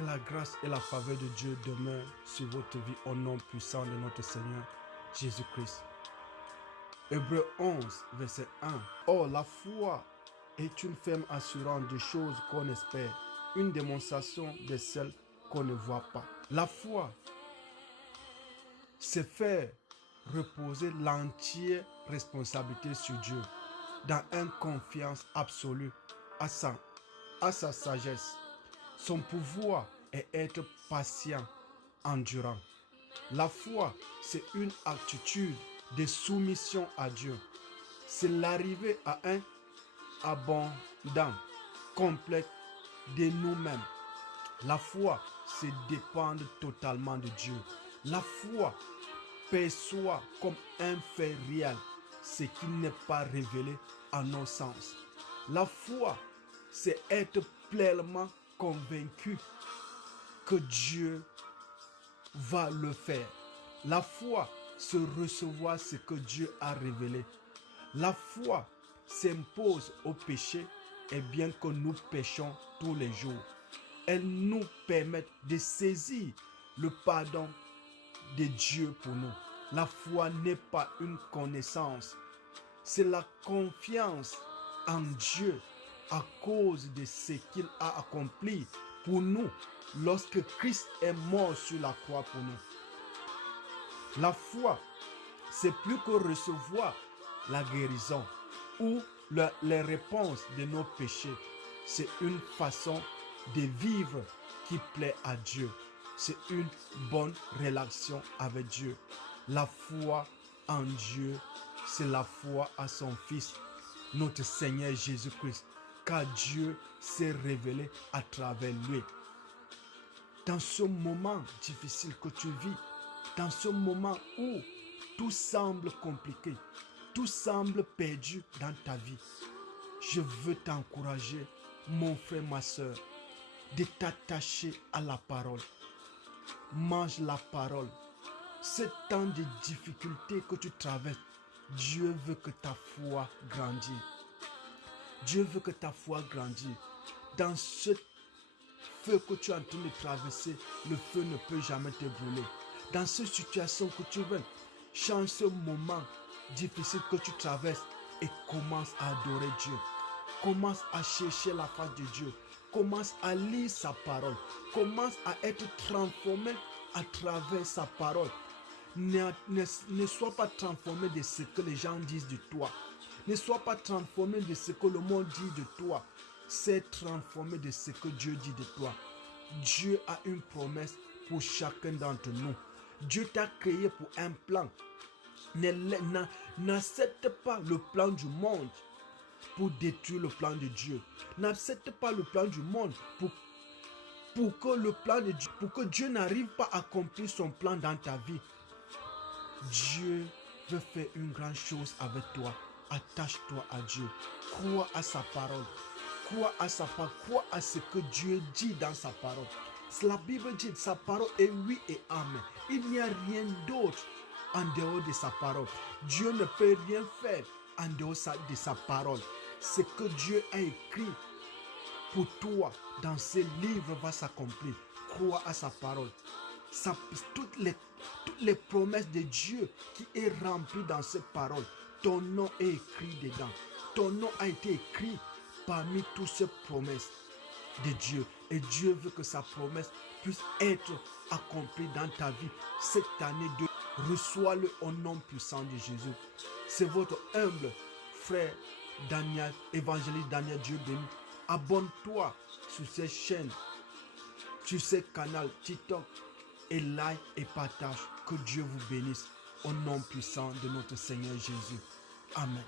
Que la grâce et la faveur de Dieu demeurent sur votre vie au nom puissant de notre Seigneur Jésus-Christ. Hébreux 11, verset 1. Or, la foi est une ferme assurance de choses qu'on espère, une démonstration de celles qu'on ne voit pas. La foi, c'est faire reposer l'entière responsabilité sur Dieu, dans une confiance absolue à sa sagesse, son pouvoir et être patient, endurant. La foi, c'est une attitude de soumission à Dieu. C'est l'arrivée à un abondant, complet de nous-mêmes. La foi, c'est dépendre totalement de Dieu. La foi perçoit comme un fait réel ce qui n'est pas révélé à nos sens. La foi, c'est être pleinement convaincu que Dieu va le faire. La foi, c'est recevoir ce que Dieu a révélé. La foi s'impose au péché et bien que nous péchons tous les jours, elle nous permet de saisir le pardon de Dieu pour nous. La foi n'est pas une connaissance, c'est la confiance en Dieu à cause de ce qu'il a accompli pour nous lorsque Christ est mort sur la croix pour nous. La foi, c'est plus que recevoir la guérison ou les réponses de nos péchés. C'est une façon de vivre qui plaît à Dieu. C'est une bonne relation avec Dieu. La foi en Dieu, c'est la foi à son Fils, notre Seigneur Jésus-Christ, car Dieu s'est révélé à travers lui. Dans ce moment difficile que tu vis, dans ce moment où tout semble compliqué, tout semble perdu dans ta vie, je veux t'encourager, mon frère, ma soeur, de t'attacher à la parole. Mange la parole. Ce temps de difficulté que tu traverses, Dieu veut que ta foi grandisse. Dieu veut que ta foi grandisse. Dans ce feu que tu es en train de traverser, le feu ne peut jamais te brûler. Dans cette situation que tu veux, change ce moment difficile que tu traverses et commence à adorer Dieu. Commence à chercher la face de Dieu. Commence à lire sa parole. Commence à être transformé à travers sa parole. Ne sois pas transformé de ce que les gens disent de toi. Ne sois pas transformé de ce que le monde dit de toi. C'est transformé de ce que Dieu dit de toi. Dieu a une promesse pour chacun d'entre nous. Dieu t'a créé pour un plan. N'accepte pas le plan du monde pour détruire le plan de Dieu. N'accepte pas le plan du monde pour que Dieu n'arrive pas à accomplir son plan dans ta vie. Dieu veut faire une grande chose avec toi. Attache-toi à Dieu. Crois à sa parole. Crois à sa parole. Crois à ce que Dieu dit dans sa parole. La Bible dit sa parole est oui et amen. Il n'y a rien d'autre en dehors de sa parole. Dieu ne peut rien faire en dehors de sa parole. Ce que Dieu a écrit pour toi dans ce livre va s'accomplir. Crois à sa parole. Toutes les promesses de Dieu qui est remplie dans cette parole, ton nom est écrit dedans. Ton nom a été écrit parmi toutes ces promesses de Dieu. Et Dieu veut que sa promesse puisse être accomplie dans ta vie cette année. Reçois-le au nom puissant de Jésus. C'est votre humble frère Daniel, évangéliste Daniel Dieu béni. Abonne-toi sur cette chaîne, sur ce canal TikTok et like et partage. Que Dieu vous bénisse au nom puissant de notre Seigneur Jésus. Amen.